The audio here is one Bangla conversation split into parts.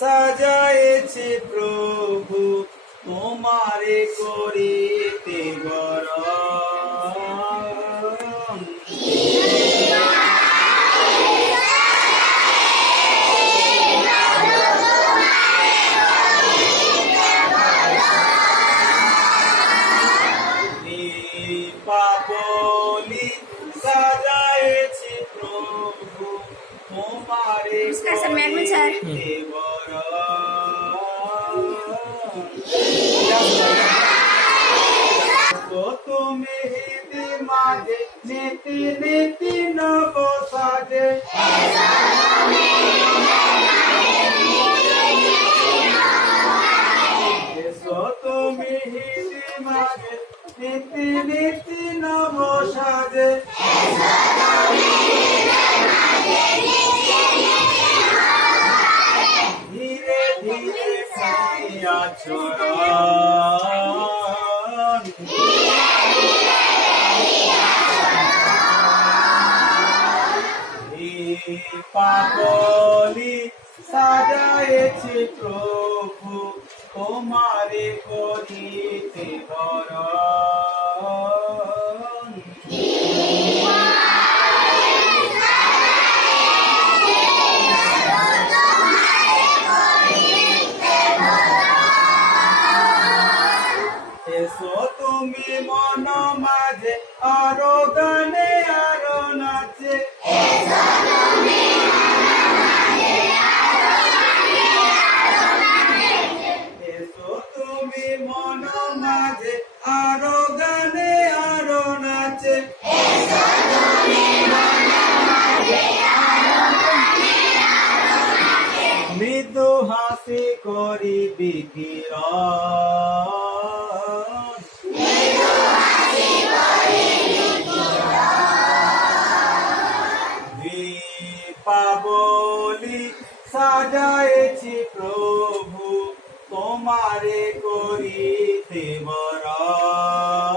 সাজায়েছে প্রভু তোমারে করিতে বরণ। দীপাবলি সাজায়েছে প্রভু তোমারে করিতে তুমি হৃদি মাঝে নীতি নীতি নব সাজে তুমি হৃদি মাঝে নীতি নীতি নব সাজে ধীরে ধীরে আচরণ দীপাবলি সাজায়েছে প্রভু তোমারে করিতে বরণ। এসো তুমি মন মাঝে আরো গানে আরো নাচে এসো তুমি মন মাঝে আরো গানে আরো নাচে মৃদু হাসি করিবি কিরণ দীপাবলি সাজায়েছি প্রভু তোমারে করিতে বরণ।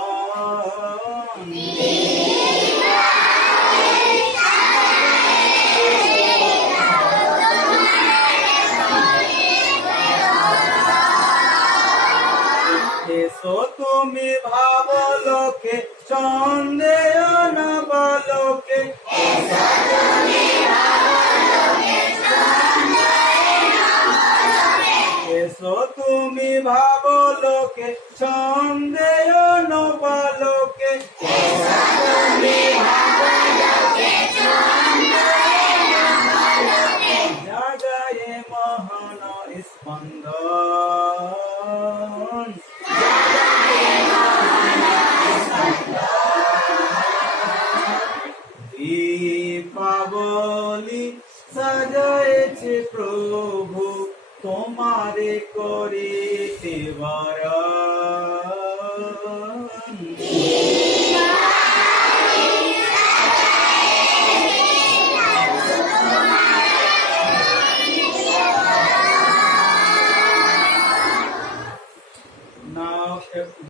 এসো তুমি ভাবলোকে সন্দেহ নবলোকে এসো তুমি ভাবলোকে সন্দেহ নবলোকে জাগায়ে মহান স্পন্দন দীপাবলি সাজায়েছে প্রভু তোমারে করিতে বরণ।